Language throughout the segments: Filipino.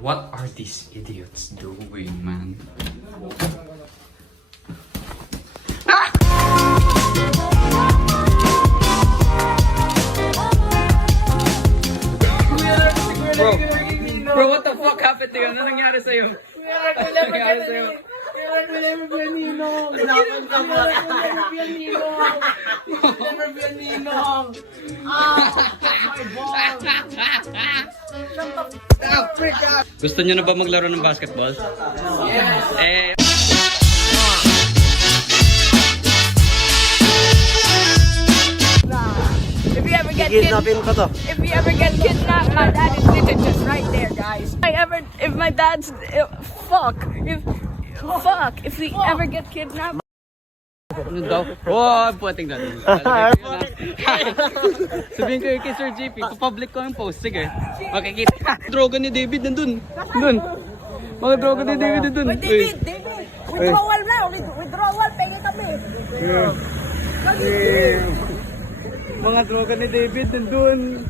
what are these idiots doing, man? Bro, what the fuck happened to you? Ano nangyari sa'yo? Ano nangyari sa'yo? Gusto nyo na ba maglaro ng basketball? Yes! If you ever get kidnapped, my dad is literally just right there, guys. If my dad's if we ever get kidnapped. Ano daw? Oh, puwating natin. Sabihin ko kay Sir JP, public ko yung post. Sige, makikita. Droga ni David nandun. Doon. Mga droga ni David nandun. David, withdrawal na. Withdrawal, pengi kami. Mga droga ni David nandun.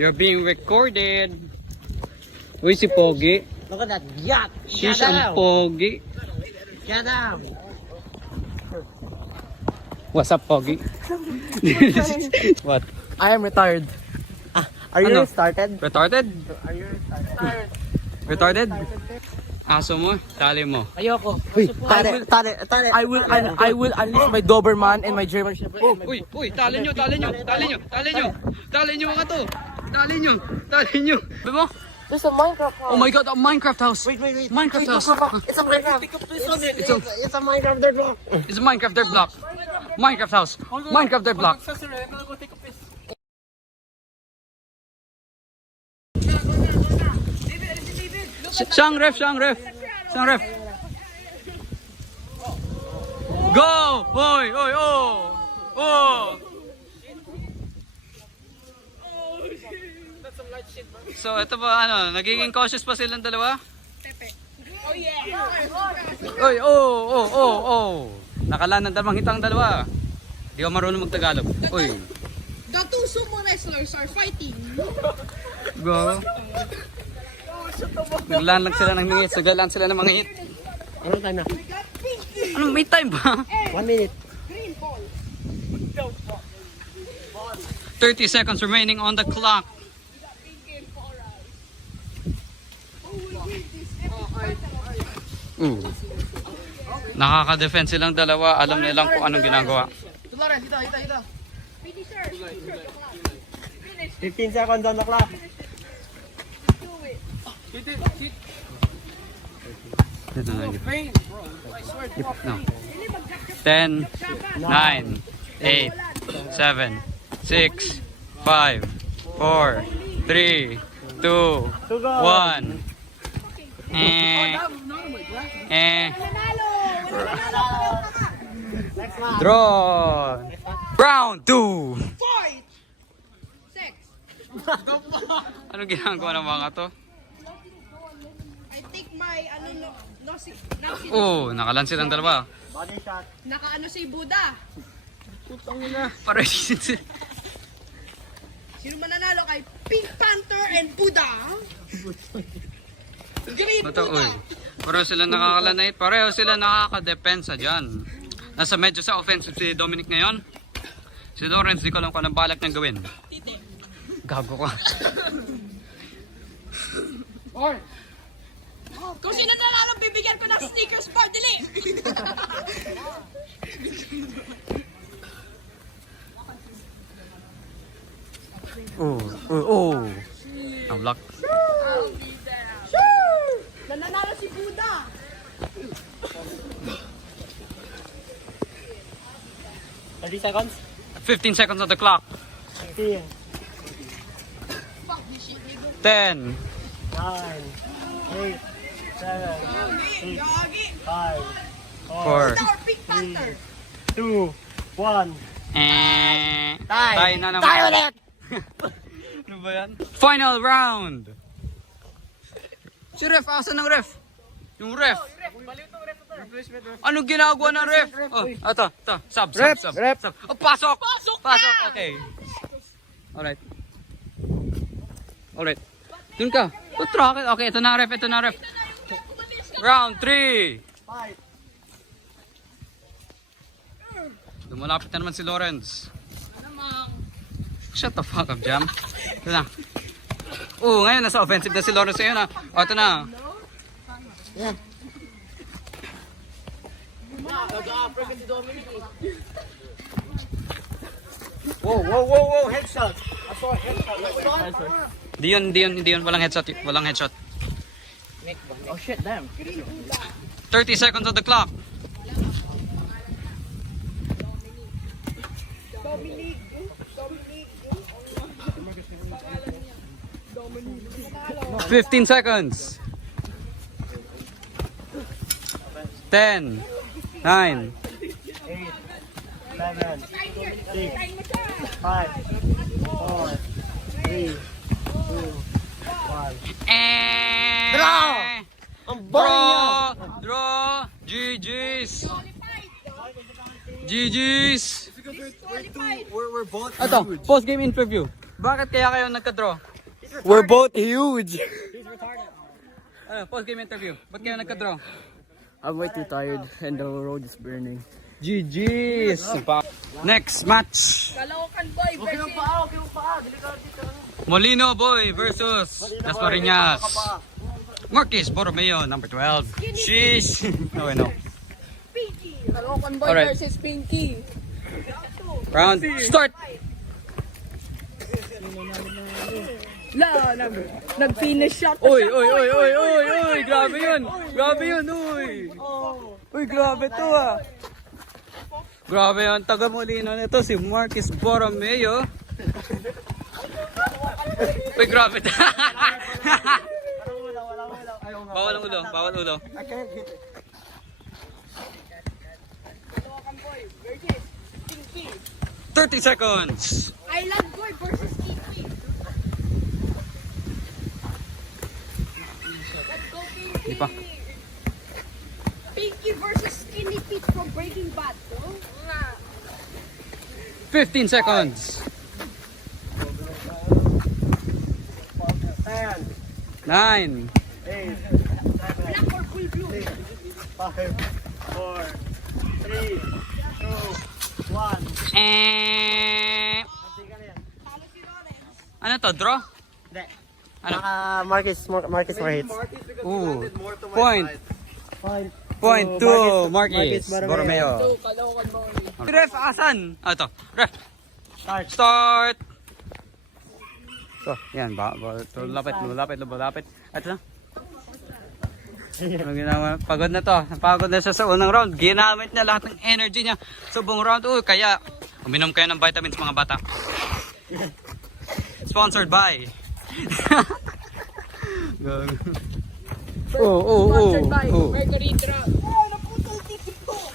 You're being recorded. Uy, si Pogi. Look at that yacht. She's ang Pogi. Get down. What's up, Pogi? What? I am retired. Are you Ano? started? Retarded? Are you retired? Retarded? Aso mo? Tali mo. Ayoko. Tare. I will unleash my Doberman and my German Shepherd. Uy, tali nyo mga to. Tali nyo. Bebo? There's a Minecraft house. Oh my god, a Minecraft house. Wait. Minecraft house. It's a Minecraft. It's a Minecraft dirt block. It's a Minecraft dirt block. Minecraft house. Minecraft dirt block. Siyang ref. Go! Hoy, oh! So, ito ba, nagiging cautious pa silang dalawa? Oh yeah. Oy, oh! Nakalaan ng dalawang hitang dalawa. Di ka marunong magtagalog. Oy. The two sumo wrestlers are fighting. Go. Naglaan lang sila ng mga hit. Sagalaan sila ng mga hit. Anong time na? Ano, may time ba? 1 minute. 30 seconds remaining on the clock. Nakaka-defense silang dalawa. Alam nilang kung anong ginagawa. 15 seconds on the clock. No. 10, 9, 8, 7, 6, 5, 4, 3, 2, 1. Draw. Round 2. Fight. 6. Ano ginagawa ng mga to? I think my Nakalan silang dalawa. Body shot. nakaano si Buddha. Para Sino mananalo kay Pink Panther and Buddha? Green Ito, Buddha. Pareho sila nakakalanait. Pareho sila nakakadepensa dyan. Nasa medyo sa offensive si Dominic ngayon. Si Lawrence, di ko alam kung anong balak niyang gawin. Gago ka. Kung sino nanalo, bibigyan ko ng sneakers bar, dili! Ang luck. Nananalo si Buddha! 30 seconds. 15 seconds on the clock. 15, 10, 9, 8, 7, Gagi! 5, 4, Our Pink Panther! 2, 1. Tayo na naman. Tayo ulit! Ano ba yan? Final round! Si ref, asan ng ref? Yung ref. Anong ginagawa ng ref? Oh, ito. Sub. Oh, pasok! Pasok! Okay. Alright. Dun ka. Put rocket. Okay, ito na ref, ito na ref. Round 3. Lumalapit na naman si Lawrence. Shut the fuck up, Jam. Ito na. Ngayon nasa offensive na si Lawrence ngayon ha. Ito na. Whoa, headshot. I saw a headshot. Hindi yun. Walang headshot. Oh shit, damn. 30 seconds on the clock. Dominic. 15 seconds. 10, 9, 7, 6, 5, 4, 3, 2, 1. Draw! Ang boring Draw! GG's! GG's! We're both Ito, post-game interview. Bakit kaya kayo nagka-draw? We're both huge. Post-game interview. Ba't kayo nagka-draw? I'm way too tired and the road is burning. GG's! Next match. Caloocan Boy versus Molino Boy versus Las Marinas. Marquis Borromeo, number 12. Sheesh! No. Pinky. Caloocan Boy Alright. versus Pinky. Round start! Nag-finish shot. Uy! Grabe yun! Uy, grabe to ah! Grabe yun, taga Molino nito si Marquis Borromeo. Uy, grabe to! Bawal ang ulo. Caloocan Boy versus Pinky. 30 seconds! Island Boy versus Pinky. Let's go Pinky. Di pa. Pinky versus Skinny Pete from Breaking Bad, bro. 15 seconds! 10, 9, 8, Black or full blue? 5, 4, 3, 2, 1. Ano to, draw? Hindi. Ano? Marcus more hits. Point to Marquis Marquis Borromeo. Caloocan Boy. Ref, asan? Ito, ref. Start. Start! So, yan. Lumapit. Ito na. Ano ginawa? Pagod na to. Pagod na siya sa unang round. Ginamit niya lahat ng energy niya sa buong round. Kaya, uminom kayo ng vitamins mga bata. Sponsored by. Sponsored by Margarita. Naputol ticket ko.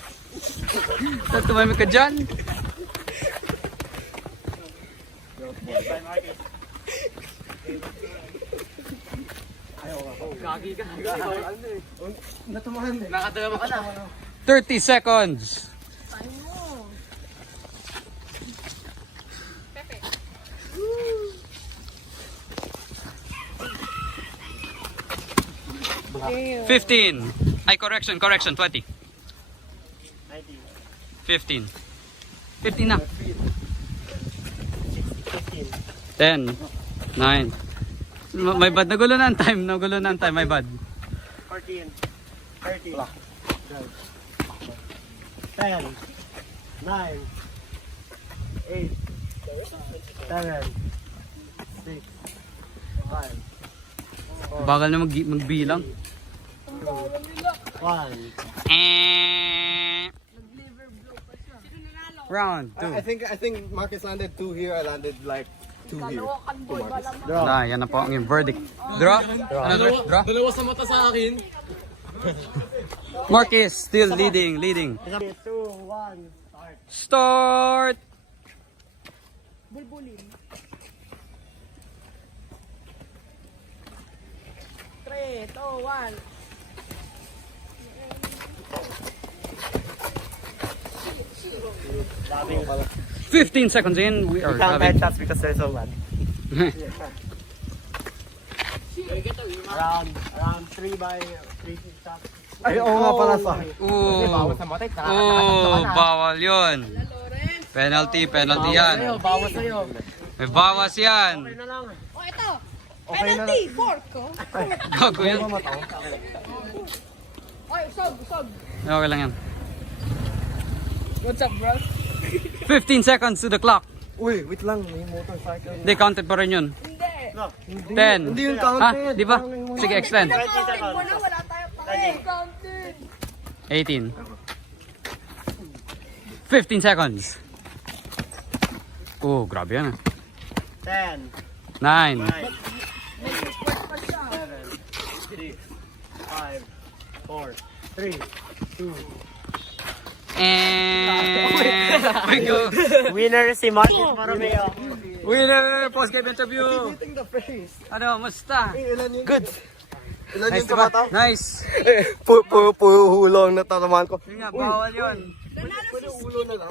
Tumami ka dyan. Nakadalawa ka na. 30 seconds. Damn. 15. Ay, correction. 20. 90. 15. 15 na. 15. 10. 9. May bad. Nagulo na ang time. My bad. 14. 30. 10. 9. 8. 7. 6. 5. Bagal na magbilang. 1. Round I 2. think Marcus landed 2 here. I landed like 2 here. Caloocan Boy. Balam. Yan na po ang yung verdict. Draw? Ano draw? Dalawa sa mata sa akin. Marquis still leading. 2, 1. Start! Bulbulin. 3, 2, 1. 15 seconds in. We are Count having... headshots because they're so bad. Around 3 by 3 shots. Ay, oo nga pala sa. Oo. Sa motek, Bawal yun. Penalty yan. bawas sa'yo. May bawas yan. Oh, ito. Okay na Penalty, fork ko. Gago yun. Oy, usog. Okay lang yan. What's up, bro? 15 seconds to the clock. Uy, wait lang. May motorcycle. Hindi, counted pa rin yun. Hindi. 10. Hindi yung Ha? counted. Di ba? Sige, extend. Counted mo na, wala tayong pake. Counted. 18. 15 seconds. Oh, grabe yan. 10, 9. 9, 6, 5, 4, 3, 2. And go. Winner si Marcus Maromeo. Winner! Post-game interview! Hitting the face. Ano, musta? Ilan yung... Good. Ilan Nice, yung diba? tumataw? Nice! Puro hulong na tatamaan ko. Yun nga, bawal yun. Nanalo si Ulo na lang.